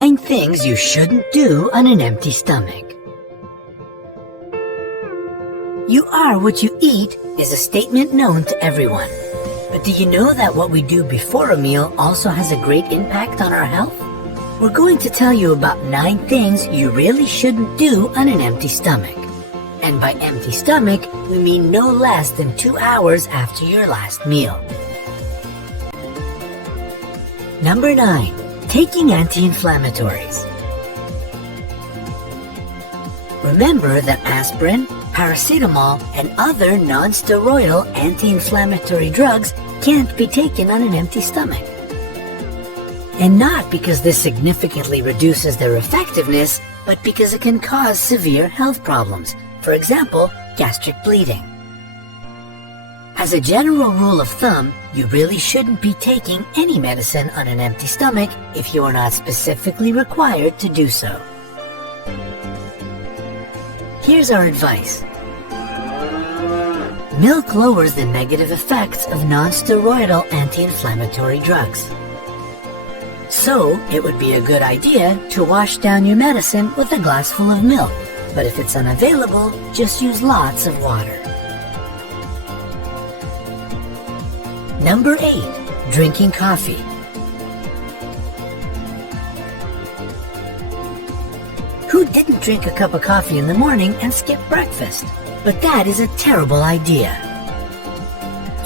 9 things you shouldn't do on an empty stomach. You are what you eat is a statement known to everyone. But do you know that what we do before a meal also has a great impact on our health? We're going to tell you about 9 things you really shouldn't do on an empty stomach. And by empty stomach, we mean no less than 2 hours after your last meal. Number 9. Taking anti-inflammatories. Remember that aspirin, paracetamol, and other non-steroidal anti-inflammatory drugs can't be taken on an empty stomach. And not because this significantly reduces their effectiveness, but because it can cause severe health problems, for example, gastric bleeding. As a general rule of thumb, you really shouldn't be taking any medicine on an empty stomach if you are not specifically required to do so. Here's our advice. Milk lowers the negative effects of non-steroidal anti-inflammatory drugs. So, it would be a good idea to wash down your medicine with a glass full of milk, but if it's unavailable, just use lots of water. Number 8. Drinking coffee. Who didn't drink a cup of coffee in the morning and skip breakfast? But that is a terrible idea.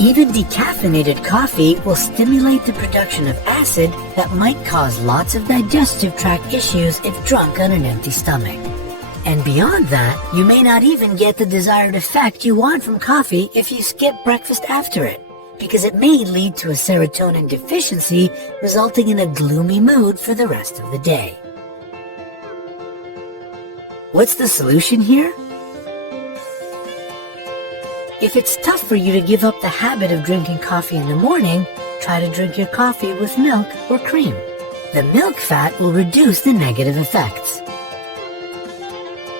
Even decaffeinated coffee will stimulate the production of acid that might cause lots of digestive tract issues if drunk on an empty stomach. And beyond that, you may not even get the desired effect you want from coffee if you skip breakfast after it, because it may lead to a serotonin deficiency, resulting in a gloomy mood for the rest of the day. What's the solution here? If it's tough for you to give up the habit of drinking coffee in the morning, try to drink your coffee with milk or cream. The milk fat will reduce the negative effects.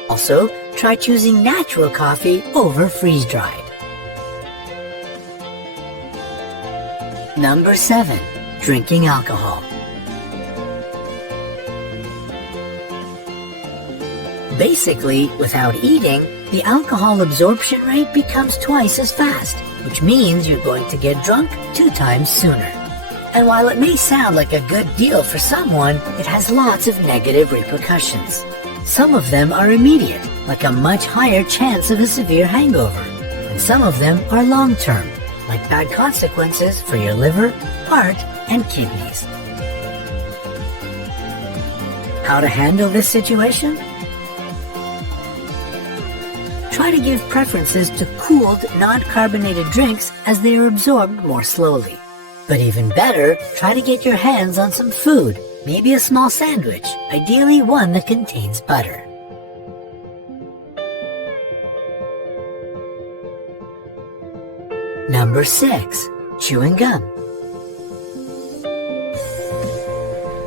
Also, try choosing natural coffee over freeze-dried. Number 7. Drinking alcohol. Basically, without eating, the alcohol absorption rate becomes twice as fast, which means you're going to get drunk 2 times sooner. And while it may sound like a good deal for someone, it has lots of negative repercussions. Some of them are immediate, like a much higher chance of a severe hangover. And some of them are long-term, like bad consequences for your liver, heart, and kidneys. How to handle this situation? Try to give preferences to cooled, non-carbonated drinks as they are absorbed more slowly. But even better, try to get your hands on some food, maybe a small sandwich, ideally one that contains butter. Number 6. Chewing gum.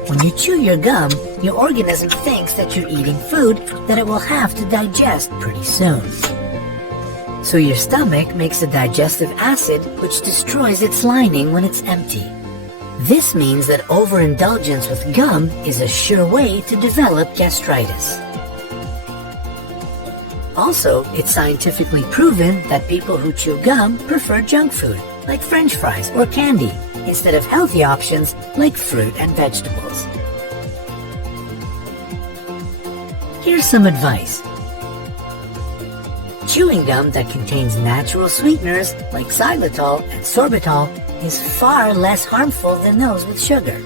When you chew your gum, your organism thinks that you're eating food that it will have to digest pretty soon. So your stomach makes a digestive acid which destroys its lining when it's empty. This means that overindulgence with gum is a sure way to develop gastritis. Also, it's scientifically proven that people who chew gum prefer junk food, like French fries or candy, instead of healthy options like fruit and vegetables. Here's some advice. Chewing gum that contains natural sweeteners like xylitol and sorbitol is far less harmful than those with sugar.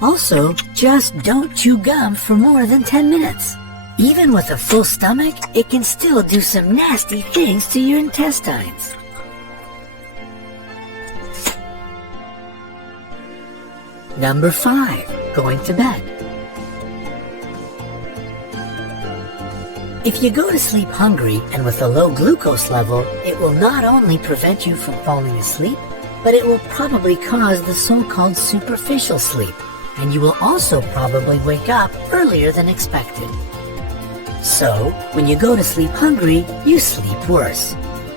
Also, just don't chew gum for more than 10 minutes. Even with a full stomach, it can still do some nasty things to your intestines. Number 5. Going to bed. If you go to sleep hungry and with a low glucose level, it will not only prevent you from falling asleep, but it will probably cause the so-called superficial sleep, and you will also probably wake up earlier than expected. So, when you go to sleep hungry, you sleep worse.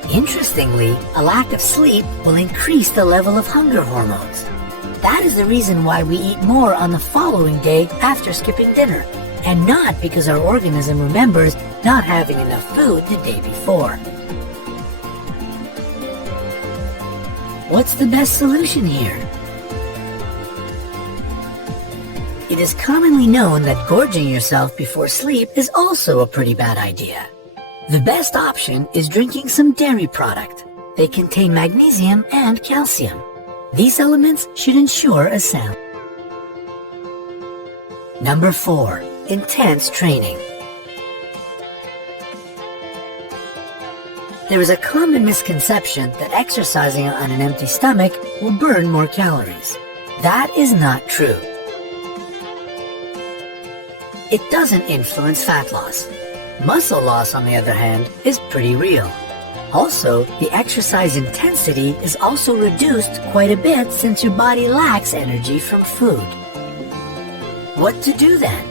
Interestingly, a lack of sleep will increase the level of hunger hormones. That is the reason why we eat more on the following day after skipping dinner, and not because our organism remembers not having enough food the day before. What's the best solution here? It is commonly known that gorging yourself before sleep is also a pretty bad idea. The best option is drinking some dairy product. They contain magnesium and calcium. These elements should ensure a sound. Number 4. Intense training. There is a common misconception that exercising on an empty stomach will burn more calories. That is not true. It doesn't influence fat loss. Muscle loss, on the other hand, is pretty real. Also, the exercise intensity is also reduced quite a bit since your body lacks energy from food. What to do then?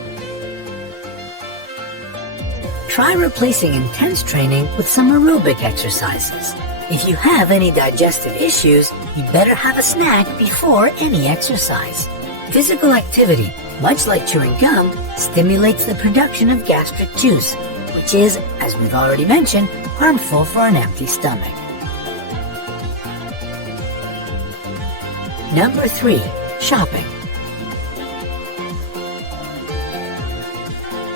Try replacing intense training with some aerobic exercises. If you have any digestive issues, you'd better have a snack before any exercise. Physical activity, much like chewing gum, stimulates the production of gastric juice, which is, as we've already mentioned, harmful for an empty stomach. Number 3. Shopping.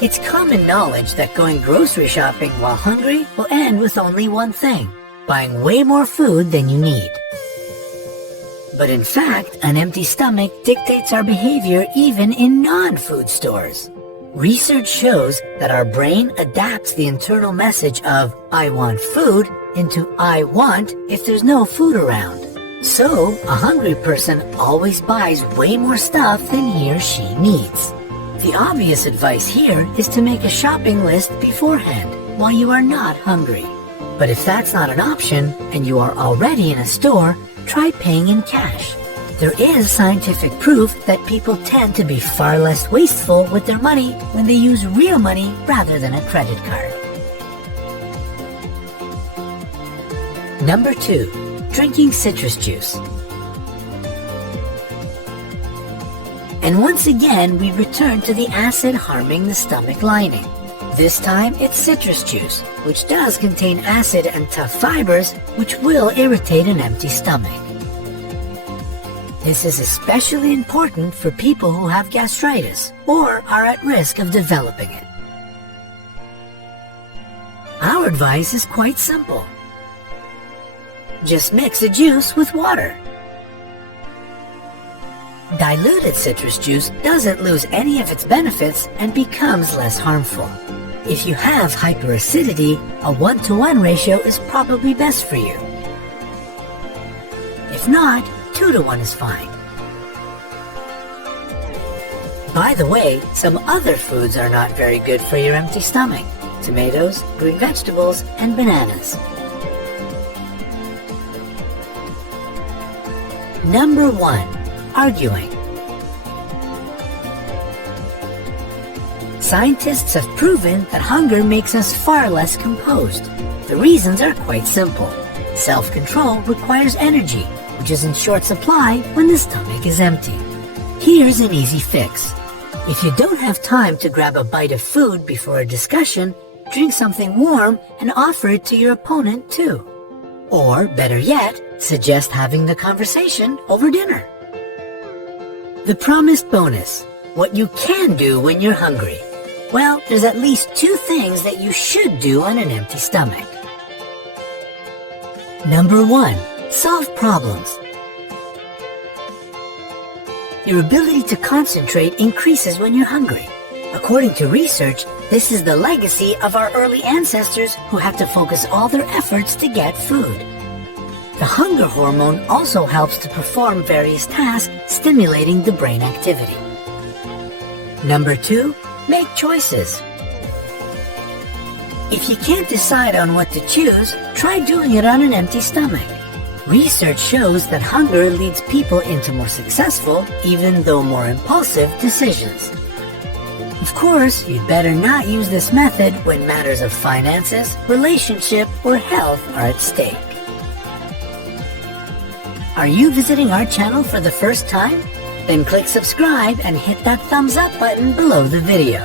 It's common knowledge that going grocery shopping while hungry will end with only one thing: buying way more food than you need. But in fact, an empty stomach dictates our behavior even in non-food stores. Research shows that our brain adapts the internal message of "I want food" into "I want" if there's no food around. So, a hungry person always buys way more stuff than he or she needs. The obvious advice here is to make a shopping list beforehand while you are not hungry. But if that's not an option and you are already in a store, try paying in cash. There is scientific proof that people tend to be far less wasteful with their money when they use real money rather than a credit card. Number 2. Drinking citrus juice. And once again, we return to the acid harming the stomach lining. This time, it's citrus juice, which does contain acid and tough fibers, which will irritate an empty stomach. This is especially important for people who have gastritis or are at risk of developing it. Our advice is quite simple. Just mix a juice with water. Diluted citrus juice doesn't lose any of its benefits and becomes less harmful. If you have hyperacidity, a 1-to-1 ratio is probably best for you. If not, 2-to-1 is fine. By the way, some other foods are not very good for your empty stomach: tomatoes, green vegetables, and bananas. Number 1. Arguing. Scientists have proven that hunger makes us far less composed. The reasons are quite simple. Self-control requires energy, which is in short supply when the stomach is empty. Here's an easy fix. If you don't have time to grab a bite of food before a discussion, drink something warm and offer it to your opponent too. Or, better yet, suggest having the conversation over dinner. The promised bonus: what you can do when you're hungry. Well, there's at least 2 things that you should do on an empty stomach. Number 1. Solve problems. Your ability to concentrate increases when you're hungry. According to research, this is the legacy of our early ancestors who had to focus all their efforts to get food. The hunger hormone also helps to perform various tasks, stimulating the brain activity. Number 2. Make choices. If you can't decide on what to choose, try doing it on an empty stomach. Research shows that hunger leads people into more successful, even though more impulsive, decisions. Of course, you'd better not use this method when matters of finances, relationship, or health are at stake. Are you visiting our channel for the first time? Then click subscribe and hit that thumbs up button below the video.